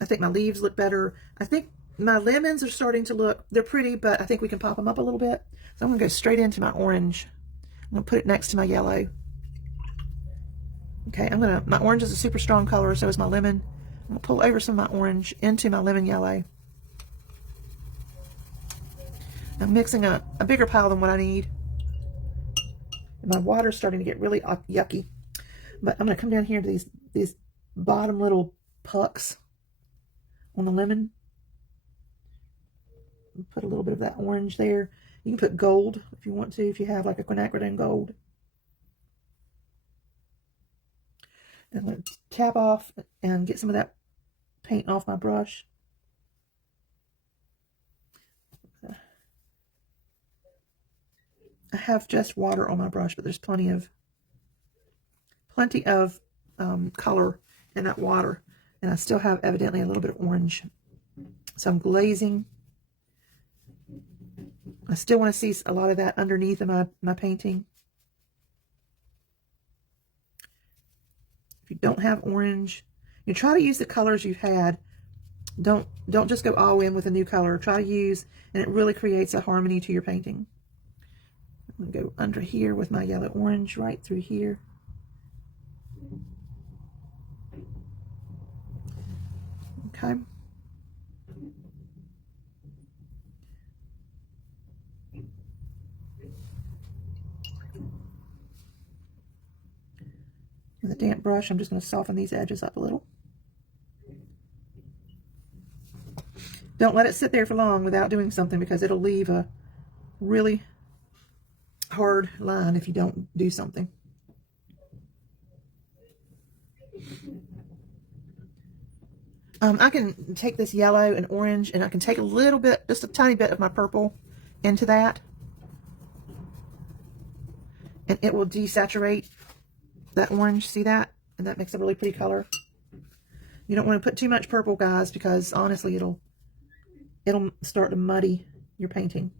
I think my leaves look better. I think my lemons are starting to look, they're pretty, but I think we can pop them up a little bit. So I'm going to go straight into my orange. I'm going to put it next to my yellow. Okay, my orange is a super strong color, so is my lemon. I'm going to pull over some of my orange into my lemon yellow. I'm mixing a bigger pile than what I need. And my water's starting to get really yucky. But I'm going to come down here to these bottom little pucks on the lemon. Put a little bit of that orange there. You can put gold if you want to, if you have like a quinacridone gold. And I'm going to tap off and get some of that paint off my brush. I have just water on my brush, but there's plenty of color in that water. And I still have evidently a little bit of orange. So I'm glazing. I still want to see a lot of that underneath of my painting. If you don't have orange, you try to use the colors you've had. Don't just go all in with a new color. Try to use, and it really creates a harmony to your painting. I'm going to go under here with my yellow orange right through here. Okay. With a damp brush, I'm just going to soften these edges up a little. Don't let it sit there for long without doing something, because it'll leave a really hard line if you don't do something. I can take this yellow and orange, and I can take a little bit, just a tiny bit of my purple into that, and it will desaturate that orange. See that? And that makes a really pretty color. You don't want to put too much purple, guys, because honestly it'll start to muddy your painting.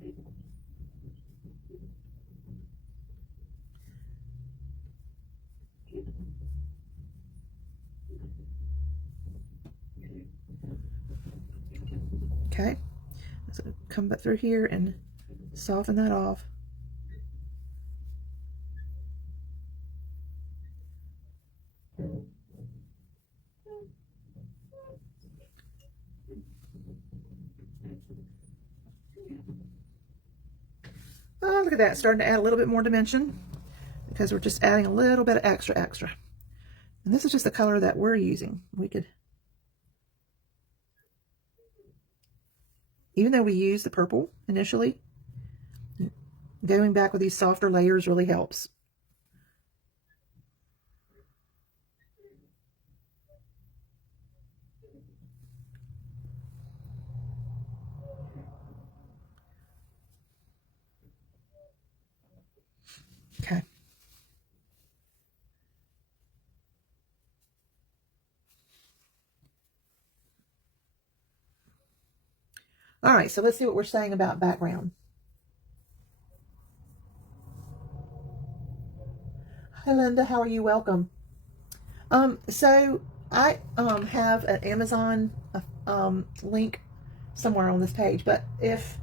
Okay, so come back through here and soften that off. Oh, look at that, starting to add a little bit more dimension, because we're just adding a little bit of extra. And this is just the color that we're using. We could, even though we use the purple initially, going back with these softer layers really helps. Okay. All right, so let's see what we're saying about background. Hi, Linda. How are you? Welcome. So I have an Amazon link somewhere on this page, but if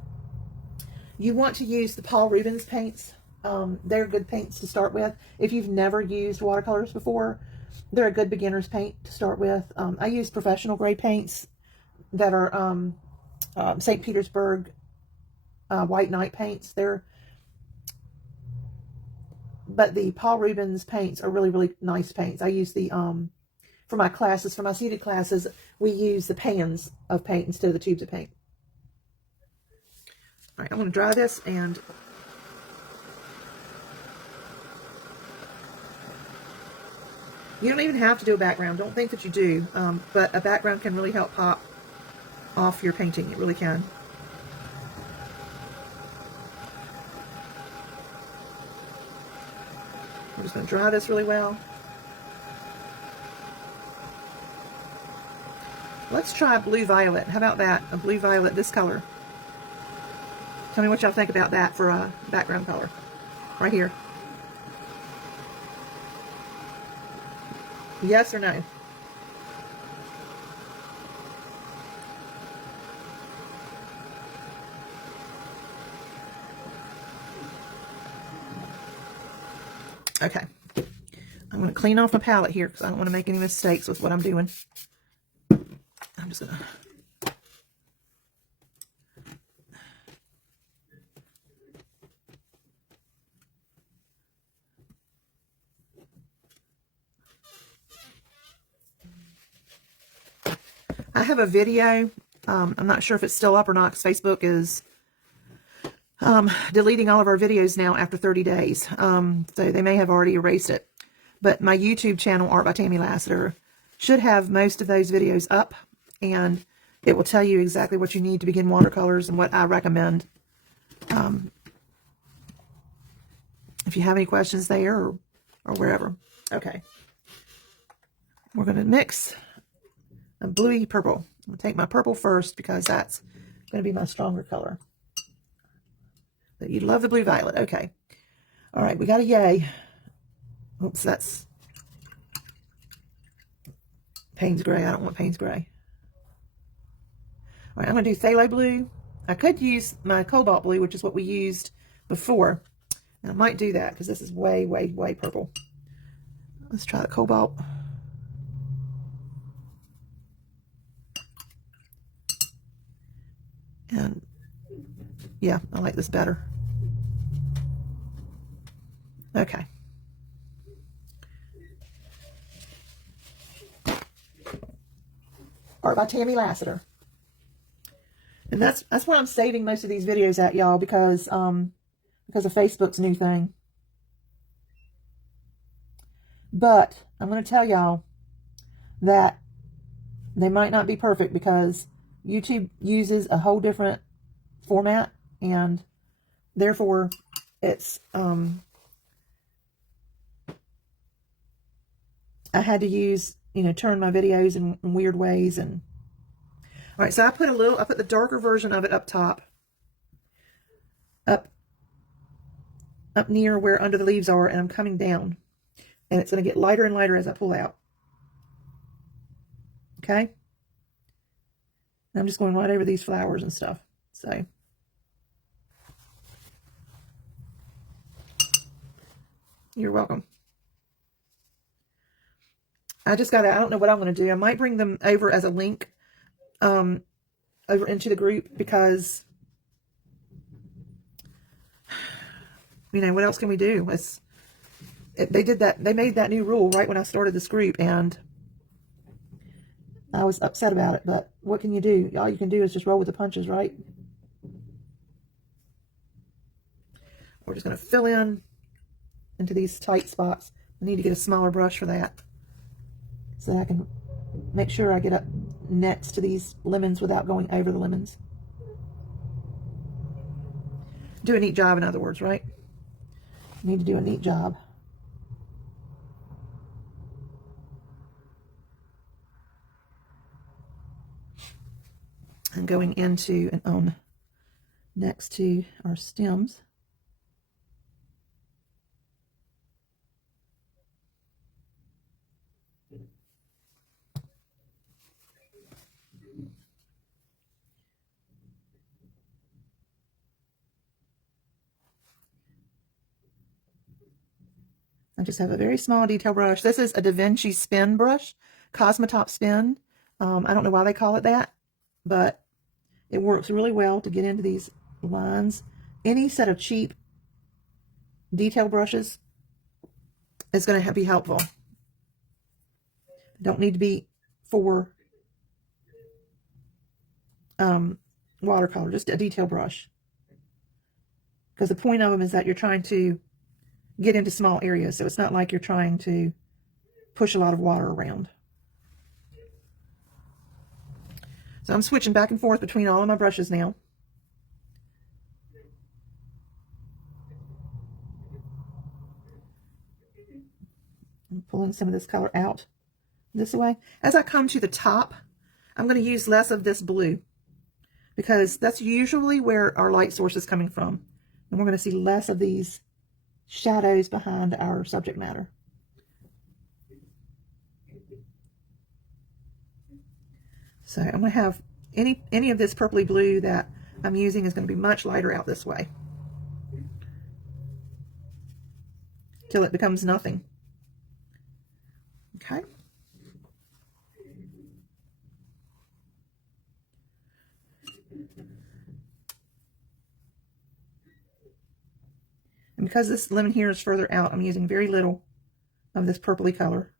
you want to use the Paul Rubens paints, they're good paints to start with. If you've never used watercolors before, they're a good beginner's paint to start with. I use professional grade paints that are St. Petersburg White Knight paints. But the Paul Rubens paints are really, really nice paints. I use the, for my classes, for my seated classes, we use the pans of paint instead of the tubes of paint. All right, I'm going to dry this, and you don't even have to do a background. Don't think that you do, but a background can really help pop off your painting. It really can. I'm just going to dry this really well. Let's try blue violet. How about that? A blue violet, this color. Tell me what y'all think about that for a background color. Right here. Yes or no? Okay. I'm going to clean off my palette here because I don't want to make any mistakes with what I'm doing. I'm just going to... I have a video. I'm not sure if it's still up or not, because Facebook is deleting all of our videos now after 30 days. So they may have already erased it. But my YouTube channel, Art by Tammy Lassiter, should have most of those videos up, and it will tell you exactly what you need to begin watercolors and what I recommend. If you have any questions there or wherever. Okay. We're going to mix a bluey purple. I'm going to take my purple first because that's going to be my stronger color. But you love the blue violet. Okay. All right, we got a yay. Oops, that's Payne's Gray. I don't want Payne's Gray. All right, I'm going to do phthalo blue. I could use my cobalt blue, which is what we used before. And I might do that because this is way, way, way purple. Let's try the cobalt. And yeah, I like this better. Okay. Art by Tammy Lassiter. And that's where I'm saving most of these videos at, y'all, because of Facebook's new thing. But I'm going to tell y'all that they might not be perfect because YouTube uses a whole different format, and therefore it's I had to use, you know, turn my videos in weird ways. And all right, so I put the darker version of it up top, up near where under the leaves are, and I'm coming down, and it's going to get lighter and lighter as I pull out. Okay, and I'm just going right over these flowers and stuff. So you're welcome. I don't know what I'm going to do. I might bring them over as a link over into the group, because, you know, what else can we do? They made that new rule right when I started this group, and I was upset about it, but what can you do? All you can do is just roll with the punches, right? We're just going to fill into these tight spots. I need to get a smaller brush for that, so that I can make sure I get up next to these lemons without going over the lemons. Do a neat job, in other words, right? Need to do a neat job. And going into and on next to our stems. I just have a very small detail brush. This is a Da Vinci spin brush, Cosmotop spin. I don't know why they call it that, but it works really well to get into these lines. Any set of cheap detail brushes is going to be helpful. Don't need to be for watercolor, just a detail brush. Because the point of them is that you're trying to get into small areas, so it's not like you're trying to push a lot of water around. So I'm switching back and forth between all of my brushes now. I'm pulling some of this color out this way. As I come to the top, I'm going to use less of this blue, because that's usually where our light source is coming from. And we're going to see less of these shadows behind our subject matter. So I'm going to have any of this purpley blue that I'm using is going to be much lighter out this way, till it becomes nothing. Okay. And because this lemon here is further out, I'm using very little of this purpley color.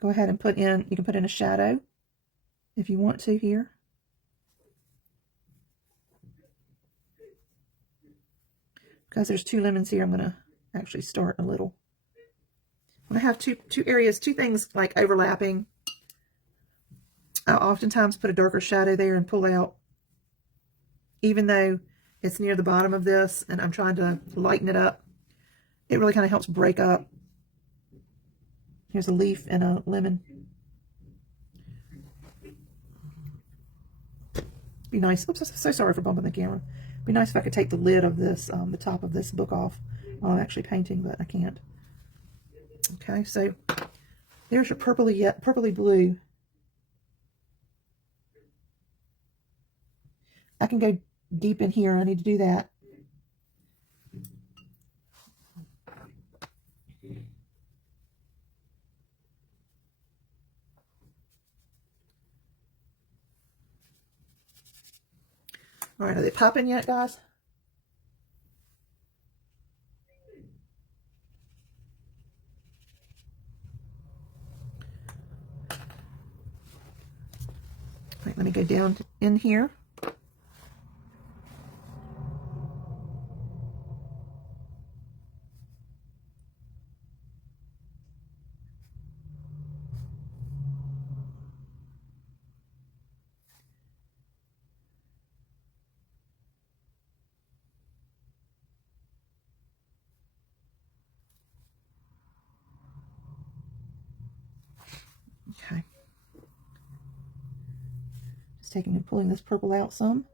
Go ahead and you can put in a shadow if you want to here. Because there's two lemons here, I'm going to actually start a little. When I have two things like overlapping, I'll oftentimes put a darker shadow there and pull out, even though it's near the bottom of this and I'm trying to lighten it up. It really kind of helps break up. Here's a leaf and a lemon. Be nice. Oops, I'm so sorry for bumping the camera. Be nice if I could take the lid of this, the top of this book off while I'm actually painting, but I can't. Okay, so there's your purpley blue. I can go deep in here. I need to do that. All right, are they popping yet, guys? All right, let me go down in here. Okay. Just taking and pulling this purple out some.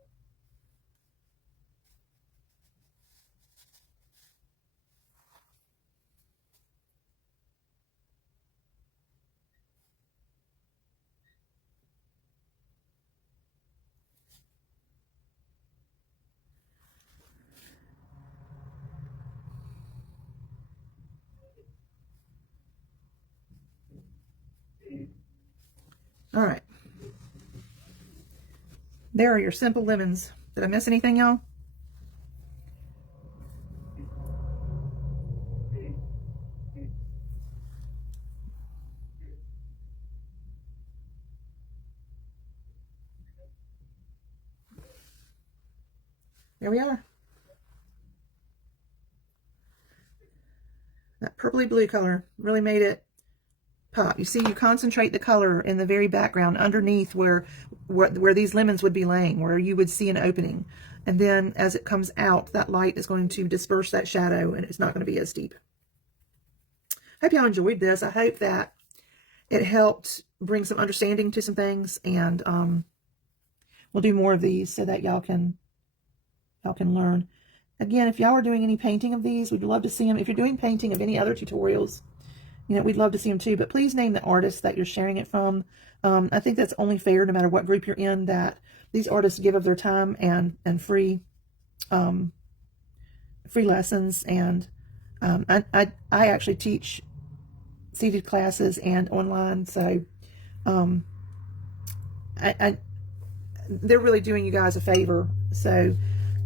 All right. There are your simple lemons. Did I miss anything, y'all? There we are. That purpley blue color really made it pop. You see, you concentrate the color in the very background underneath where these lemons would be laying, where you would see an opening. And then as it comes out, that light is going to disperse that shadow and it's not going to be as deep. Hope y'all enjoyed this. I hope that it helped bring some understanding to some things, and we'll do more of these so that y'all can learn. Again, if y'all are doing any painting of these, we'd love to see them. If you're doing painting of any other tutorials, we'd love to see them too, but please name the artist that you're sharing it from. I think that's only fair, no matter what group you're in, that these artists give of their time and free lessons. And I actually teach seated classes and online, so they're really doing you guys a favor. So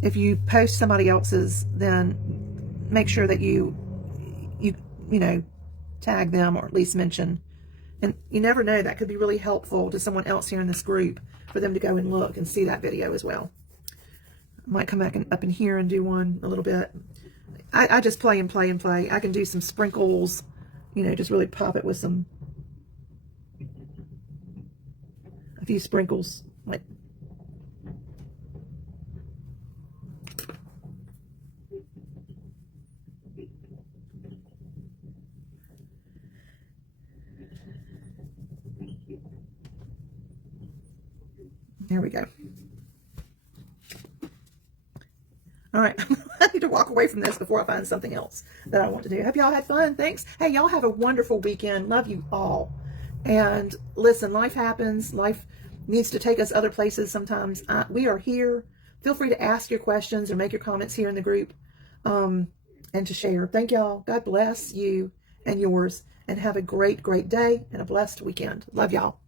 if you post somebody else's, then make sure that you tag them, or at least mention. And you never know, that could be really helpful to someone else here in this group for them to go and look and see that video as well. I might come back up in here and do one a little bit. I just play and play and play. I can do some sprinkles, just really pop it with a few sprinkles. Like, there we go. All right, I need to walk away from this before I find something else that I want to do. Hope y'all had fun. Thanks. Hey, y'all have a wonderful weekend. Love you all. And listen, life happens. Life needs to take us other places sometimes. We are here. Feel free to ask your questions or make your comments here in the group, and to share. Thank y'all. God bless you and yours, and have a great, great day and a blessed weekend. Love y'all.